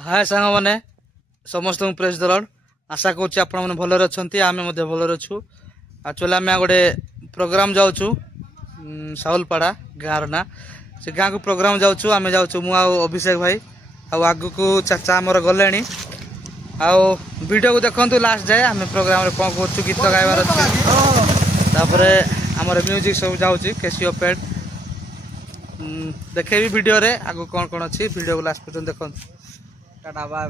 हाय सांग मैंने समस्त प्रेस दलर आशा करुच्ची आपण मैंने भलर अच्छा आम भलर अच्छु एक्चुअली आम गोटे प्रोग्राम जाऊँ साउलपाड़ा गाँव ना से गाँव को प्रोग्राम जाऊँ आम जाऊँ मु अभिषेक भाई आग को चाचा आमर गले वीडियो को देखु लास्ट जाए आम प्रोग्राम कौन कर गीत गायबार अच्छे आमर म्यूजिक सब जाऊँगी केसीओ पेड देखेबी वीडियो रे आगु कौन कौन अच्छी वीडियो को लास्ट पर्यंत देखो टाटा बाय।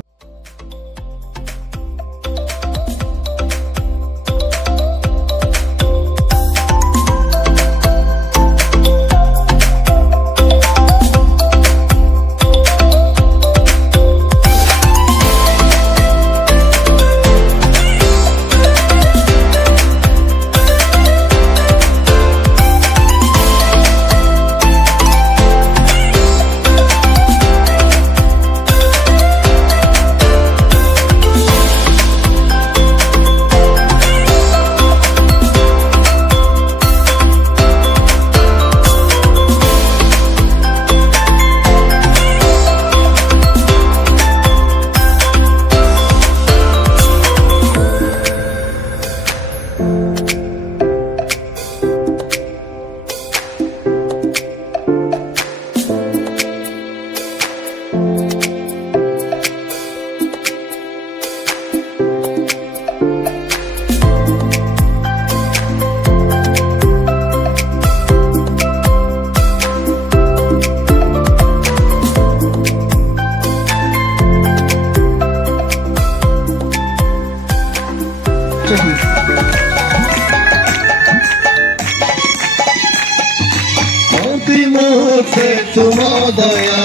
तुम दया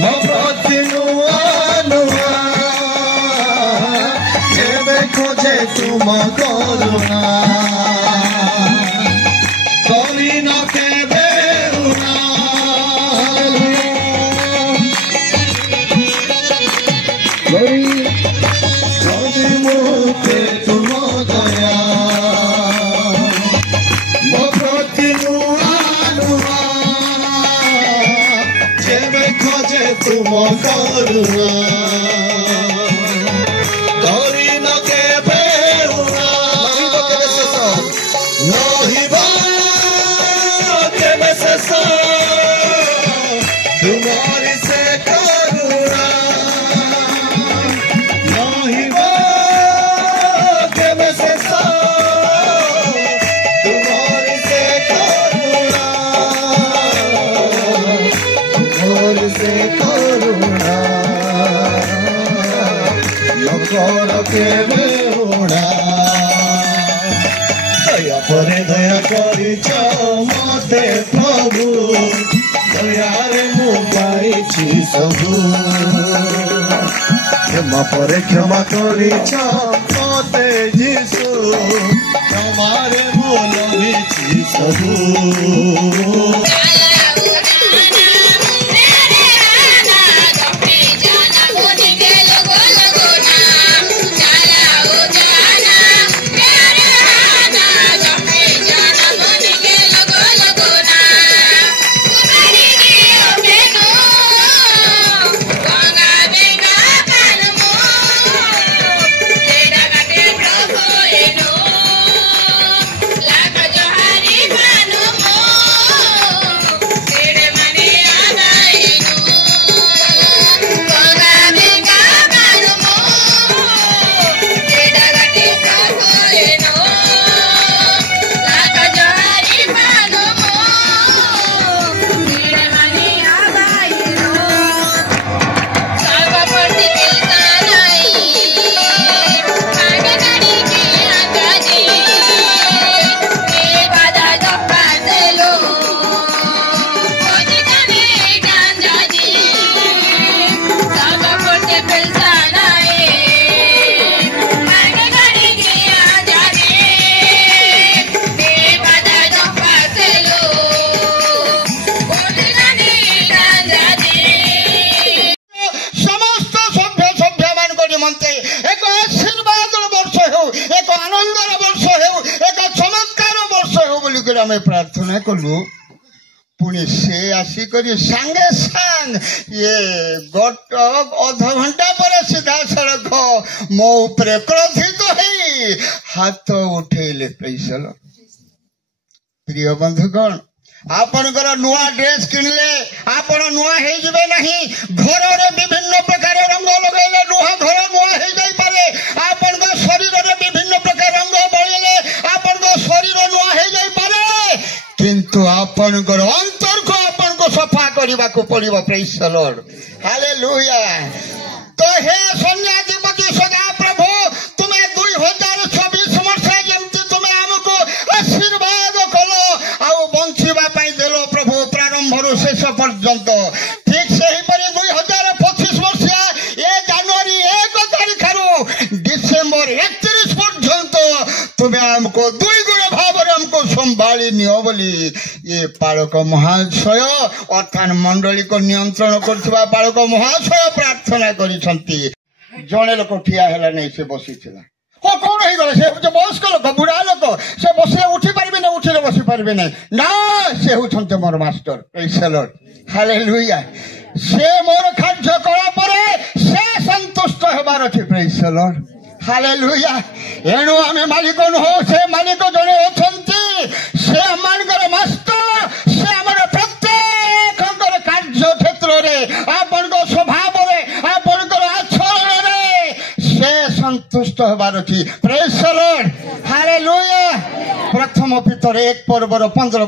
मो प्रति नुआ नुआ जेबे खोजे तुम करुणा करी न केबे उना प्रति मुखे तुम दया मो प्रति तुम करुणा करी न केबे उना नहिबा केबे शेष तुम्हारी से करुणा नहिबा केबे शेष तुम्हारी से करुणा तुम्हारी से दया परे दया करिछ मते प्रभु दयारे मु पाइछि सबु क्षमा परे क्षमा करिछ मते यीशु क्षमारे मु लभिछि सबु प्रार्थना कलु पुणी से आसिक सांगे सांग ये गोट अध घंटा पर सीधा सड़क मो उपरे क्रोधित है हाथ उठेले पैसल प्रिय बंधुगण आपणकर नुआ ड्रेस किणले आपण नुआ हे जिवे नहीं घर रे विभिन्न प्रकार रंग लगैले नुआ घर नुआ हे जाई पारे आपण को शरीर रे विभिन्न प्रकार रंग बळिले आपण को शरीर नुआ हे जाई पारे किंतु आपण को अंतर को आपण को सफा करबा को पड़िबो प्रेज द लॉर्ड हालेलुया तो हे सन्यासीपति सदा प्रभु तुम्हें 2024 वर्ष जेमती तुम्हें हमको आशीर्वाद कलो आउ बंचिबा पई देलो प्रभु प्रारंभ रु शेष पर्यंत ठीक सही परि 2025 वर्ष ए जनवरी 1 तारीख रु डिसेंबर 31 पर्यंत तुम्हें हमको दुई गुण भाव हमको संभाली नियो बोली ये पालक महाशय अर्थात मंडली को नियंत्रण करथिबा पालक महाशय प्रार्थना करिसंती जने लोक ठिया हैला नै से बसी थिला हो कोन हे गले से जो बयस्क लोक बुढ़ा लोक से बसले उठी पारबे नै उठिले बसी पारबे नै ना से होछन्ते मोर master praise the lord hallelujah से मोर कार्य करा परे से संतुष्ट हेबार अछि प्रेज द लॉर्ड हालेलुया एणु आमे मालिक न हो से मालिक जने अछंती से अमानकर मास्टर से हमर प्रत्येक कार्य क्षेत्र रे आपण को स्वभाव रे आपण को आचरण रे से संतुष्ट हेबार अछि प्रेज द लॉर्ड हालेलुया प्रथम पितर 1 पर्वर 15